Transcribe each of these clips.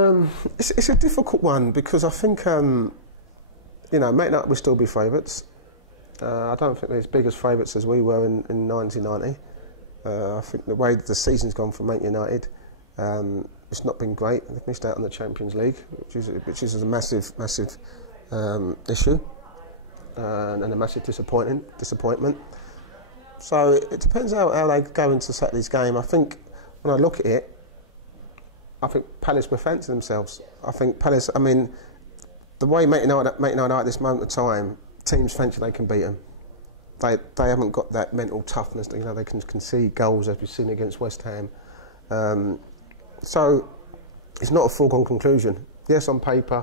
It's a difficult one because I think, you know, Man United will still be favourites. I don't think they're as big as favourites as we were in 1990. I think the way the season's gone for Man United, it's not been great. They've missed out on the Champions League, which is a massive issue and a massive disappointment. So it depends how they go into Saturday's game. I think when I look at it, I think Palace will fancy themselves. I think Palace, I mean, the way Man United are at this moment of time, teams fancy they can beat them. They haven't got that mental toughness. You know, they can concede goals as we've seen against West Ham. So it's not a foregone conclusion. Yes, on paper,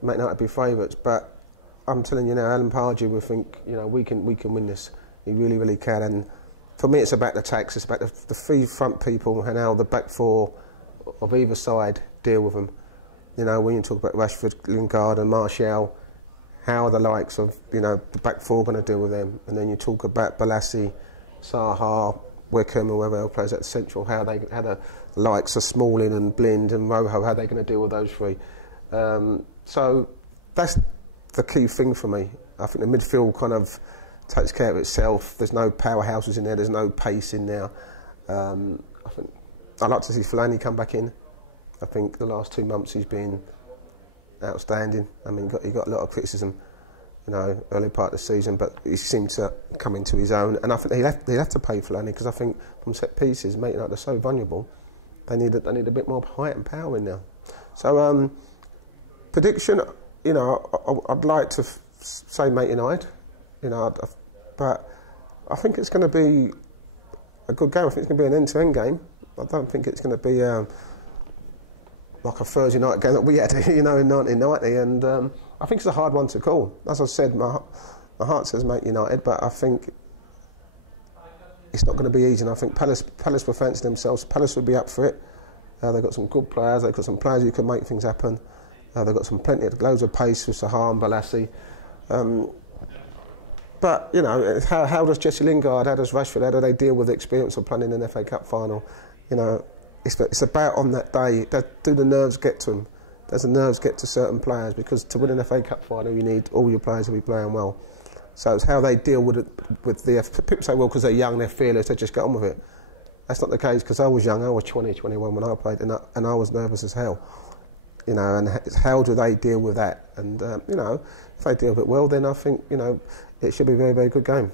Man United be favourites, but I'm telling you now, Alan Pardew will think, you know, we can win this. He really can. And for me, it's about the tactics. It's about the three front people and how the back four of either side deal with them. You know, when you talk about Rashford, Lingard and Martial, how are the likes of, you know, the back four going to deal with them? And then you talk about Balassi, Saha, Wickham, whoever else plays at central, how the likes of Smalling and Blind and Rojo, how they're going to deal with those three. So that's the key thing for me. I think the midfield kind of takes care of itself. There's no powerhouses in there. There's no pace in there. I think I'd like to see Fellaini come back in. I think the last 2 months he's been outstanding. I mean, he got a lot of criticism, you know, early part of the season, but he seemed to come into his own. And I think he'd have to pay Fellaini because I think from set pieces, mate, like they're so vulnerable. They need a bit more height and power in there. So prediction, you know, I'd like to say Man United, you know, but I think it's going to be a good game. I think it's going to be an end-to-end game. I don't think it's going to be like a Thursday night game that we had, you know, in 1990. And I think it's a hard one to call. As I said, my heart says Man United, but I think it's not going to be easy. And I think Palace will fancy themselves. Palace will be up for it. They've got some good players. They've got some players who can make things happen. They've got loads of pace with Saha and Balassi. But, you know, how does Jesse Lingard, how does Rashford, how do they deal with the experience of playing in an FA Cup final? You know, it's about on that day, do the nerves get to them? Does the nerves get to certain players? Because to win an FA Cup final, you need all your players to be playing well. So it's how they deal with it. People say, well, because they're young, they're fearless, they just get on with it. That's not the case, because I was young, I was 20, 21 when I played, and I was nervous as hell. You know, and how do they deal with that? And, you know, if they deal with it well, then I think, you know, it should be a very good game.